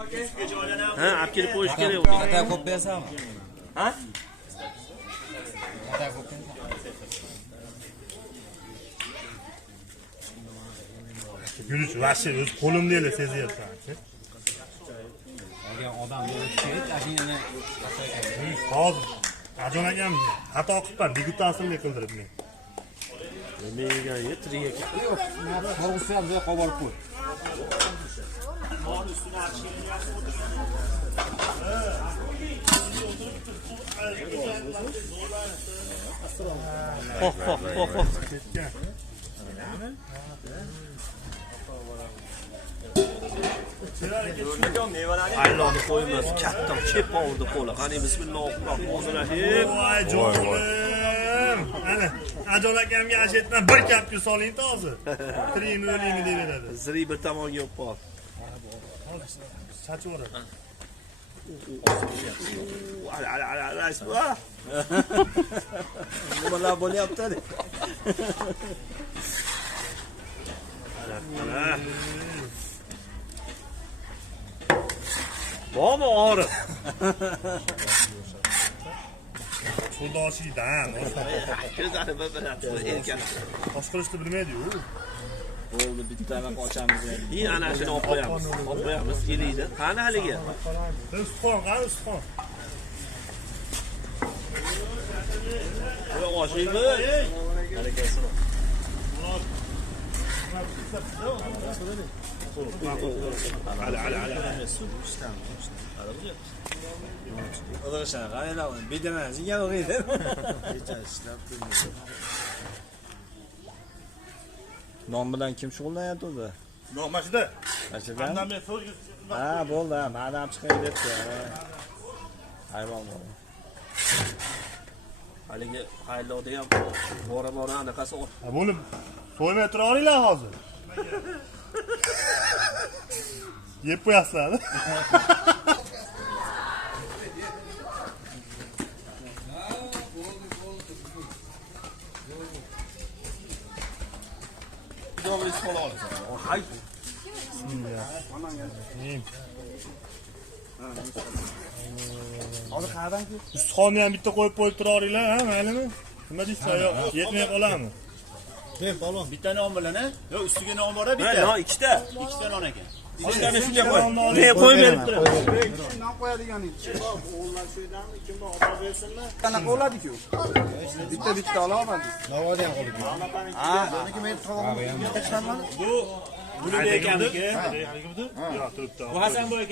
Ha, olib kelib qo'yish kerak edi. Qatay ko'p bersam. Ha? Qatay ko'p bersam. Yurish vashi o'z qo'limda ele sezyapsan. Agar odam bo'lsa, ashinani Yurish hozir Ajon akam xato qilibman, degutasimni qildirib men. Menga yetriga yo'q, to'g'risi ham buyoqqa olib qo'y. Ketgan. Ayloni qo'ymas, katta chep oldi qo'li. Qani bismillahirrohmanirrohim. Voy jonim. Ana, Ajon akamga ashetdan bir kapga soling hozir. Tiriymi o'liymi deb beradi. Ziri bir tomonga olib qol. Sachib yuboradi. Ala. Nimalar bo'lyapti? Ala. Bormi og'riq? Qo'ldoshidan. Ko'zlari bir-bir erkan. Boshqarishni bilmaydi-yu. Bo'ldi, bittadan ochamiz endi. Ana shuni olib qo'yamiz. Olib qo'yamiz, keliydi. Qani haliga? Ustxon, qani ustxon. Voy, oshiymi? Harakatini. Ala. O'zbekiston g'ayla bedana jingan o'g'aydi. Non bilan kim shug'ullanyapti o'zi? Nomashida. Achadan. Ha, bo'ldi. Madam chiqay debdi. Hayvon bo'ldi. Haligi haylovda ham bora anaqasi ot. Bo'lib so'ymay tura olinglar hozir. Yeb qo'yasizlar. Hay. Hozir qayerdan ku? Ustxonni ham bitta qo'yib tura olinglar, ha, maylimi? Nima deysiz, yo'q, yetmay qoladimi? Palon, bitta non bilan, ha? Yo'q, ustiga non bor-a, Ha, bitta. non, ikkita. Ikkita non ekan. Ikkitani shunga qo'y. Men qo'ymayman. Non qo'yadigan edi. O'g'illar shu yerdami, kim bor, olib bersinmi? Qanaqa bo'ladi-ku? Bitta olaman. Navoda ham qolib. Ha, meniki men tog'am. Bu Gulbek akamniki. Yo'q, turibdi. Bu Hasanboy